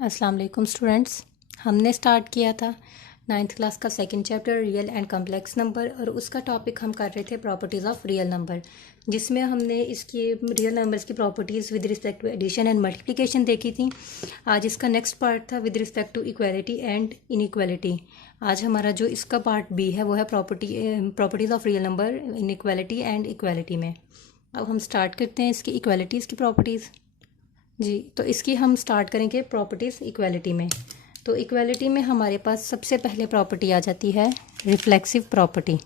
अस्सलाम वालेकुम स्टूडेंट्स। हमने स्टार्ट किया था नाइन्थ क्लास का second chapter real and complex number और उसका टॉपिक हम कर रहे थे प्रॉपर्टीज़ ऑफ रियल नंबर, जिसमें हमने इसकी रियल नंबर्स की properties with respect to addition and multiplication देखी थी। आज इसका नेक्स्ट पार्ट था with respect to equality and inequality. आज हमारा जो इसका पार्ट बी है वो है properties of real number inequality and equality में। अब हम स्टार्ट करते हैं इसकी इक्वालिटीज़ की प्रॉपर्टीज़। जी, तो इसकी हम स्टार्ट करेंगे प्रॉपर्टीज़ इक्वालिटी में। तो इक्वालिटी में हमारे पास सबसे पहले प्रॉपर्टी आ जाती है रिफ्लेक्सिव प्रॉपर्टी।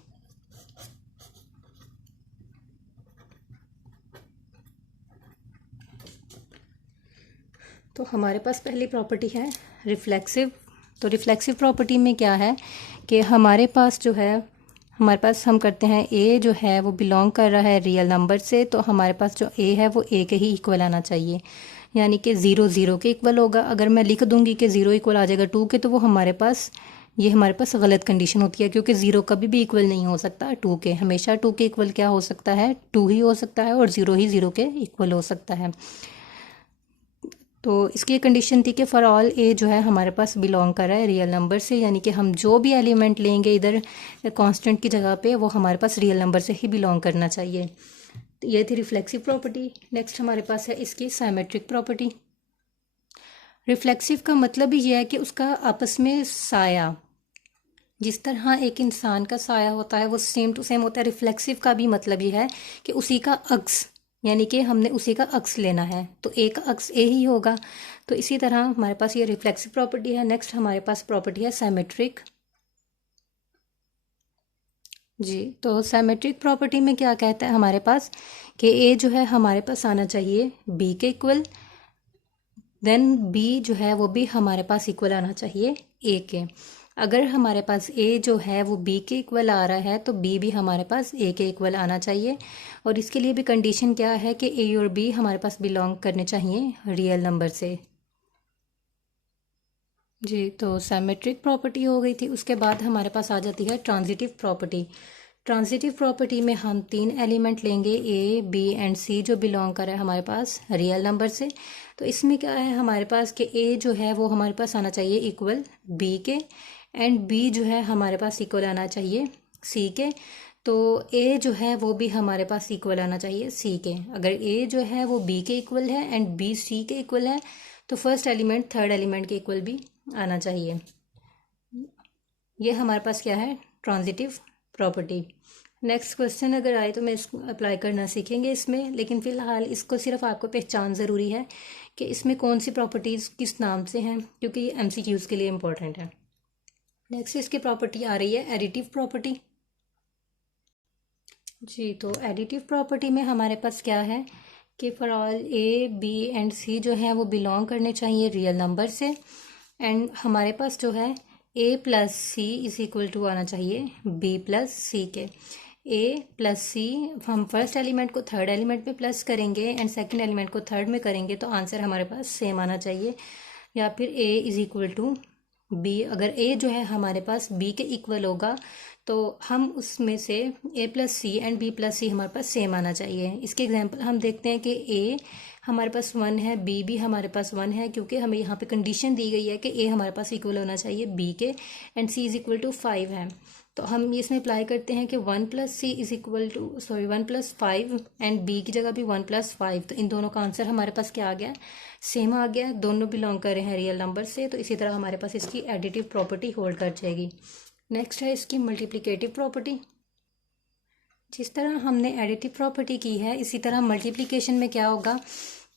तो हमारे पास पहली प्रॉपर्टी है रिफ्लेक्सिव। तो रिफ्लेक्सिव प्रॉपर्टी में क्या है कि हमारे पास जो है हम करते हैं ए जो है वो बिलोंग कर रहा है रियल नंबर से, तो हमारे पास जो ए है वो ए के ही इक्वल आना चाहिए, यानी कि 0 0 के इक्वल होगा। अगर मैं लिख दूंगी कि 0 इक्वल आ जाएगा 2 के, तो वो हमारे पास गलत कंडीशन होती है, क्योंकि 0 कभी भी इक्वल नहीं हो सकता 2 के। हमेशा 2 के इक्वल क्या हो सकता है, 2 ही हो सकता है, और 0 ही 0 के इक्वल हो सकता है। तो इसकी कंडीशन थी कि फॉर ऑल ए जो है हमारे पास बिलोंग कर रहा है रियल नंबर से, यानी कि हम जो भी एलिमेंट लेंगे इधर कांस्टेंट की जगह पे वो हमारे पास रियल नंबर से ही बिलोंग करना चाहिए। तो ये थी रिफ्लेक्सिव प्रॉपर्टी। नेक्स्ट हमारे पास है इसकी साइमेट्रिक प्रॉपर्टी। रिफ्लेक्सिव का मतलब ही ये है कि उसका आपस में साया, जिस तरह एक इंसान का साया होता है वो सेम टू सेम होता है। रिफ्लेक्सिव का भी मतलब ये है कि उसी का अक्स, यानी कि हमने उसी का अक्स लेना है, तो ए का अक्स ए ही होगा। तो इसी तरह हमारे पास ये रिफ्लेक्सिव प्रॉपर्टी है। नेक्स्ट हमारे पास प्रॉपर्टी है साइमेट्रिक। जी, तो साइमेट्रिक प्रॉपर्टी में क्या कहता है हमारे पास कि ए जो है हमारे पास आना चाहिए बी के इक्वल, देन बी जो है वो भी हमारे पास इक्वल आना चाहिए ए के। अगर हमारे पास ए जो है वो बी के इक्वल आ रहा है तो बी भी हमारे पास ए के इक्वल आना चाहिए। और इसके लिए भी कंडीशन क्या है कि ए और बी हमारे पास बिलोंग करने चाहिए रियल नंबर से। जी, तो सिमेट्रिक प्रॉपर्टी हो गई थी। उसके बाद हमारे पास आ जाती है ट्रांजिटिव प्रॉपर्टी। ट्रांजिटिव प्रॉपर्टी में हम 3 एलिमेंट लेंगे ए बी एंड सी, जो बिलोंग कर रहा है हमारे पास रियल नंबर से। तो इसमें क्या है हमारे पास कि ए जो है वो हमारे पास आना चाहिए इक्वल बी के, एंड बी जो है हमारे पास इक्वल आना चाहिए सी के। तो ए जो है वो भी हमारे पास इक्वल आना चाहिए सी के। अगर ए जो है वो बी के इक्वल है एंड बी सी के इक्वल है, तो फर्स्ट एलिमेंट थर्ड एलिमेंट के इक्वल भी आना चाहिए। ये हमारे पास क्या है ट्रांजिटिव प्रॉपर्टी। नेक्स्ट क्वेश्चन अगर आए तो मैं इसको अप्लाई करना सीखेंगे इसमें, लेकिन फ़िलहाल इसको सिर्फ आपको पहचान ज़रूरी है कि इसमें कौन सी प्रॉपर्टीज़ किस नाम से हैं, क्योंकि ये MCQs के लिए इम्पोर्टेंट है। नेक्स्ट इसकी प्रॉपर्टी आ रही है एडिटिव प्रॉपर्टी। जी, तो एडिटिव प्रॉपर्टी में हमारे पास क्या है कि for all A B and C जो है वो बिलोंग करने चाहिए रियल नंबर से, एंड हमारे पास जो है A plus C is equal to आना चाहिए बी प्लस सी के। ए प्लस सी, हम फर्स्ट एलिमेंट को थर्ड एलिमेंट में प्लस करेंगे एंड सेकंड एलिमेंट को थर्ड में करेंगे, तो आंसर हमारे पास सेम आना चाहिए। या फिर ए इज इक्वल टू बी, अगर ए जो है हमारे पास बी के इक्वल होगा तो हम उसमें से A plus C and B plus C हमारे पास सेम आना चाहिए। इसके एग्जांपल हम देखते हैं कि ए हमारे पास 1 है, बी भी हमारे पास 1 है, क्योंकि हमें यहाँ पे कंडीशन दी गई है कि ए हमारे पास इक्वल होना चाहिए बी के, and C is equal to 5 है। तो हम इसमें अप्लाई करते हैं कि 1 plus C is equal to 1 plus 5, and B की जगह भी 1 प्लस 5। तो इन दोनों का आंसर हमारे पास क्या आ गया, सेम आ गया। दोनों बिलोंग कर रहे हैं रियल नंबर से, तो इसी तरह हमारे पास इसकी एडिटिव प्रॉपर्टी होल्ड कर जाएगी। नेक्स्ट है इसकी मल्टीप्लिकेटिव प्रॉपर्टी। जिस तरह हमने एडिटिव प्रॉपर्टी की है, इसी तरह मल्टीप्लिकेशन में क्या होगा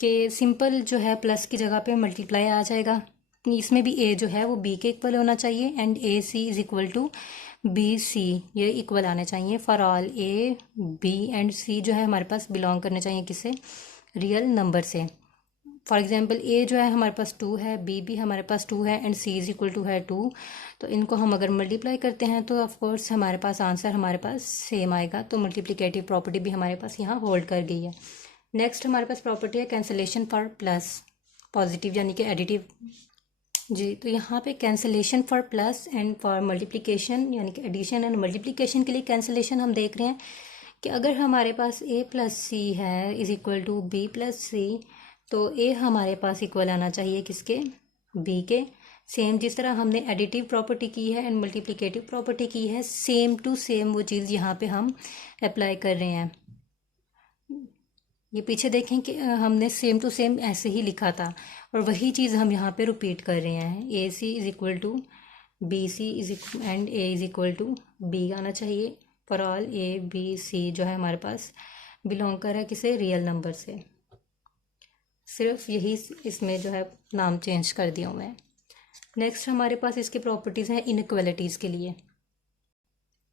कि सिंपल जो है प्लस की जगह पे मल्टीप्लाई आ जाएगा। इसमें भी ए जो है वो बी के इक्वल होना चाहिए, and A C is equal to B C, ये इक्वल आने चाहिए। For all A B and C जो है हमारे पास बिलोंग करने चाहिए किससे, रियल नंबर से। फॉर एग्जाम्पल ए जो है हमारे पास 2 है, बी भी हमारे पास 2 है, and C is equal to है 2। तो इनको हम अगर मल्टीप्लाई करते हैं तो ऑफकोर्स हमारे पास आंसर हमारे पास सेम आएगा। तो मल्टीप्लिकेटिव प्रॉपर्टी भी हमारे पास यहाँ होल्ड कर गई है। नेक्स्ट हमारे पास प्रॉपर्टी है कैंसलेशन फॉर प्लस पॉजिटिव, यानी कि एडिटिव। जी, तो यहाँ पे cancellation for plus and for multiplication, यानी कि एडिशन एंड मल्टीप्लिकेशन के लिए कैंसलेशन हम देख रहे हैं कि अगर हमारे पास ए प्लस सी है is equal to B plus C, तो ए हमारे पास इक्वल आना चाहिए किसके, बी के। सेम जिस तरह हमने एडिटिव प्रॉपर्टी की है एंड मल्टीप्लिकेटिव प्रॉपर्टी की है, सेम टू सेम वो चीज़ यहाँ पे हम अप्लाई कर रहे हैं। ये पीछे देखें कि हमने सेम टू सेम ऐसे ही लिखा था और वही चीज़ हम यहाँ पे रिपीट कर रहे हैं। A C is equal to B C and A is equal to B आना चाहिए for all A B C जो है हमारे पास बिलोंग कर रहा है किसे, रियल नंबर से। सिर्फ यही इसमें जो है नाम चेंज कर दिया हुआ है। नेक्स्ट हमारे पास इसकी प्रॉपर्टीज़ हैं इनइक्वालिटीज़ के लिए।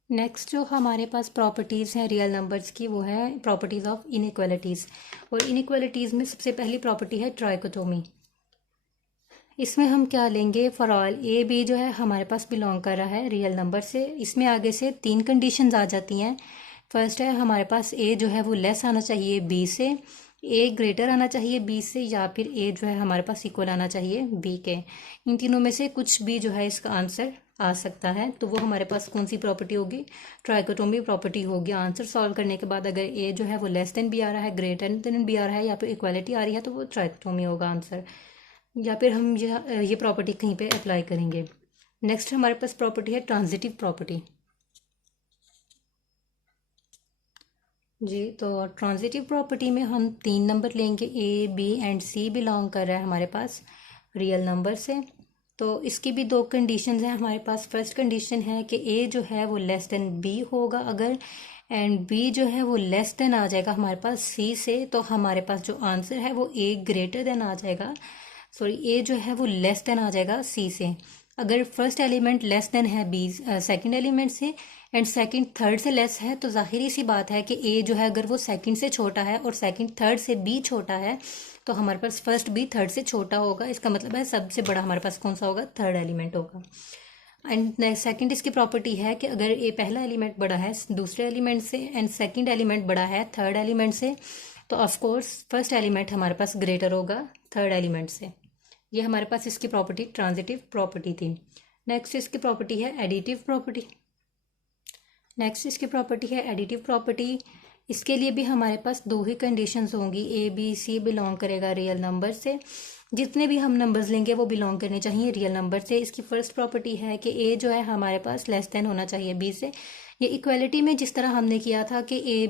नेक्स्ट जो हमारे पास प्रॉपर्टीज़ हैं रियल नंबर्स की, वो है प्रॉपर्टीज़ ऑफ इनइक्वालिटीज़। और इनइक्वालिटीज़ में सबसे पहली प्रॉपर्टी है ट्राइकोटोमी। इसमें हम क्या लेंगे, फॉर ऑल ए बी जो है हमारे पास बिलोंग कर रहा है रियल नंबर से। इसमें आगे से 3 कंडीशंस आ जाती हैं। फर्स्ट है हमारे पास ए जो है वो लेस आना चाहिए बी से, ए ग्रेटर आना चाहिए बी से, या फिर ए जो है हमारे पास इक्वल आना चाहिए बी के। इन तीनों में से कुछ भी जो है इसका आंसर आ सकता है। तो वो हमारे पास कौन सी प्रॉपर्टी होगी, ट्राइकोटोमी प्रॉपर्टी होगी। आंसर सॉल्व करने के बाद अगर ए जो है वो लेस देन भी आ रहा है, ग्रेटर देन भी आ रहा है, या फिर इक्वालिटी आ रही है, तो वो ट्राइकोटोमी होगा आंसर। या फिर हम ये प्रॉपर्टी कहीं पे अप्लाई करेंगे। नेक्स्ट हमारे पास प्रॉपर्टी है ट्रांजिटिव प्रॉपर्टी। जी, तो ट्रांजिटिव प्रॉपर्टी में हम 3 नंबर लेंगे, A B and C belong कर रहा है हमारे पास रियल नंबर से। तो इसकी भी 2 कंडीशंस हैं हमारे पास। फर्स्ट कंडीशन है कि ए जो है वो लेस देन बी होगा अगर, एंड बी जो है वो लेस देन आ जाएगा हमारे पास सी से, तो हमारे पास जो आंसर है वो ए ग्रेटर देन आ जाएगा, सॉरी ए जो है वो लेस देन आ जाएगा सी से। अगर फर्स्ट एलिमेंट लेस देन है बी सेकंड एलिमेंट से, एंड सेकंड थर्ड से लेस है, तो जाहिर सी बात है कि ए जो है अगर वो सेकंड से छोटा है और सेकंड थर्ड से बी छोटा है, तो हमारे पास फर्स्ट बी थर्ड से छोटा होगा। इसका मतलब है सबसे बड़ा हमारे पास कौन सा होगा, थर्ड एलिमेंट होगा। एंड सेकंड इसकी प्रॉपर्टी है कि अगर ए पहला एलिमेंट बड़ा है दूसरे एलिमेंट से एंड सेकंड एलिमेंट बड़ा है थर्ड एलिमेंट से, तो ऑफकोर्स फर्स्ट एलिमेंट हमारे पास ग्रेटर होगा थर्ड एलिमेंट से। ये हमारे पास इसकी प्रॉपर्टी ट्रांजिटिव प्रॉपर्टी थी। नेक्स्ट इसकी प्रॉपर्टी है एडिटिव प्रॉपर्टी। नेक्स्ट इसकी प्रॉपर्टी है एडिटिव प्रॉपर्टी। इसके लिए भी हमारे पास 2 ही कंडीशंस होंगी, ए बी सी बिलोंग करेगा रियल नंबर से। जितने भी हम नंबर्स लेंगे वो बिलोंग करने चाहिए रियल नंबर से। इसकी फर्स्ट प्रॉपर्टी है कि ए जो है हमारे पास लेस देन होना चाहिए बी से। ये इक्वालिटी में जिस तरह हमने किया था कि ए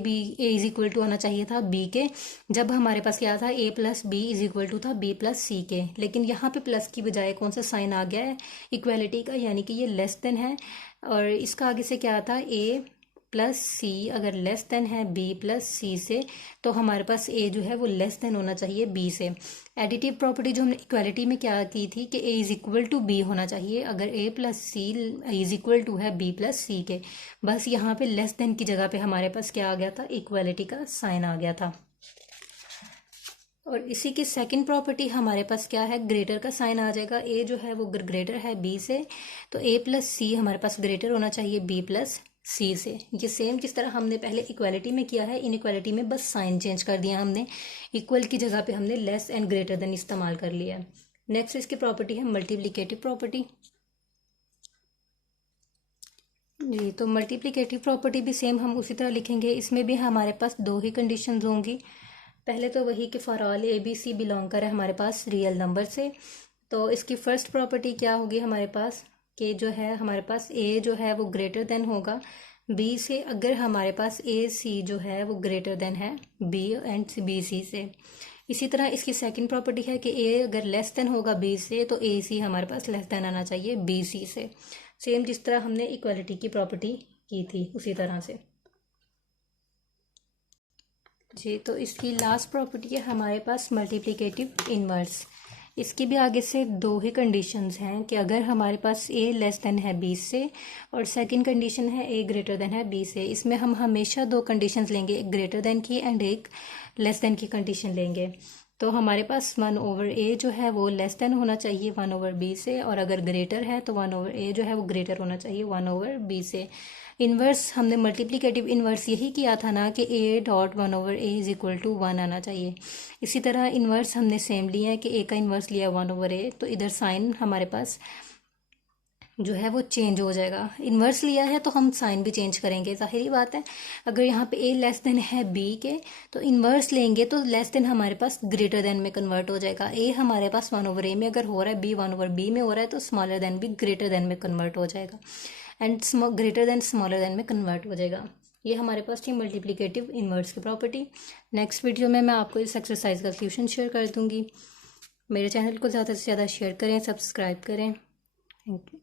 इज इक्वल टू आना चाहिए था बी के, जब हमारे पास क्या था A plus B is equal to था बी प्लस सी के, लेकिन यहाँ पे प्लस की बजाय कौन सा साइन आ गया है, इक्वालिटी का, यानी कि ये लेस देन है। और इसका आगे से क्या था, ए प्लस सी अगर लेस देन है बी प्लस सी से, तो हमारे पास ए जो है वो लेस देन होना चाहिए बी से। एडिटिव प्रॉपर्टी जो हमने इक्वालिटी में क्या की थी कि A is equal to B होना चाहिए अगर A plus C is equal to है बी प्लस सी के। बस यहाँ पे लेस देन की जगह पे हमारे पास क्या आ गया था, इक्वालिटी का साइन आ गया था। और इसी की सेकंड प्रॉपर्टी हमारे पास क्या है, ग्रेटर का साइन आ जाएगा। ए जो है वो ग्रेटर है बी से, तो ए प्लस सी हमारे पास ग्रेटर होना चाहिए बी प्लस सी से। ये सेम जिस तरह हमने पहले इक्वालिटी में किया है, इनइक्वालिटी में बस साइन चेंज कर दिया हमने, इक्वल की जगह पे हमने लेस एंड ग्रेटर देन इस्तेमाल कर लिया। नेक्स्ट इसकी प्रॉपर्टी है मल्टीप्लिकेटिव प्रॉपर्टी। जी, तो मल्टीप्लिकेटिव प्रॉपर्टी भी सेम हम उसी तरह लिखेंगे। इसमें भी हमारे पास 2 ही कंडीशंस होंगी। पहले तो वही कि for all A B C belong करे हमारे पास रियल नंबर से। तो इसकी फर्स्ट प्रॉपर्टी क्या होगी हमारे पास, कि जो है हमारे पास ए जो है वो ग्रेटर देन होगा बी से अगर हमारे पास ए सी जो है वो ग्रेटर देन है बी एंड बी सी से। इसी तरह इसकी सेकंड प्रॉपर्टी है कि ए अगर लेस देन होगा बी से, तो ए सी हमारे पास लेस देन आना चाहिए बी सी से। सेम जिस तरह हमने इक्वालिटी की प्रॉपर्टी की थी उसी तरह से। जी, तो इसकी लास्ट प्रॉपर्टी है हमारे पास मल्टीप्लिकेटिव इनवर्स। इसकी भी आगे से 2 ही कंडीशंस हैं कि अगर हमारे पास ए लेस देन है बी से, और सेकंड कंडीशन है ए ग्रेटर देन है बी से। इसमें हम हमेशा 2 कंडीशंस लेंगे, एक ग्रेटर देन की एंड एक लेस देन की कंडीशन लेंगे। तो हमारे पास 1/a जो है वो लेस देन होना चाहिए 1/b से, और अगर ग्रेटर है तो 1/a जो है वो ग्रेटर होना चाहिए 1/b से। इन्वर्स हमने मल्टीप्लिकेटिव इन्वर्स यही किया था ना कि a dot 1/a is equal to 1 आना चाहिए। इसी तरह इन्वर्स हमने सेम लिया है कि a का इन्वर्स लिया 1/a, तो इधर साइन हमारे पास जो है वो चेंज हो जाएगा। इन्वर्स लिया है तो हम साइन भी चेंज करेंगे, जाहिर बात है। अगर यहाँ पे ए लेस देन है बी के तो इन्वर्स लेंगे तो लेस देन हमारे पास ग्रेटर देन में कन्वर्ट हो जाएगा। ए हमारे पास 1/a में अगर हो रहा है, बी 1/b में हो रहा है, तो स्मॉलर देन भी ग्रेटर देन में कन्वर्ट हो जाएगा and greater than smaller than में कन्वर्ट हो जाएगा। ये हमारे पास थी मल्टीप्लिकेटिव इन्वर्स की प्रॉपर्टी। नेक्स्ट वीडियो में मैं आपको इस एक्सरसाइज का सोल्यूशन शेयर कर दूंगी। मेरे चैनल को ज़्यादा से ज़्यादा शेयर करें, सब्सक्राइब करें। Thank you.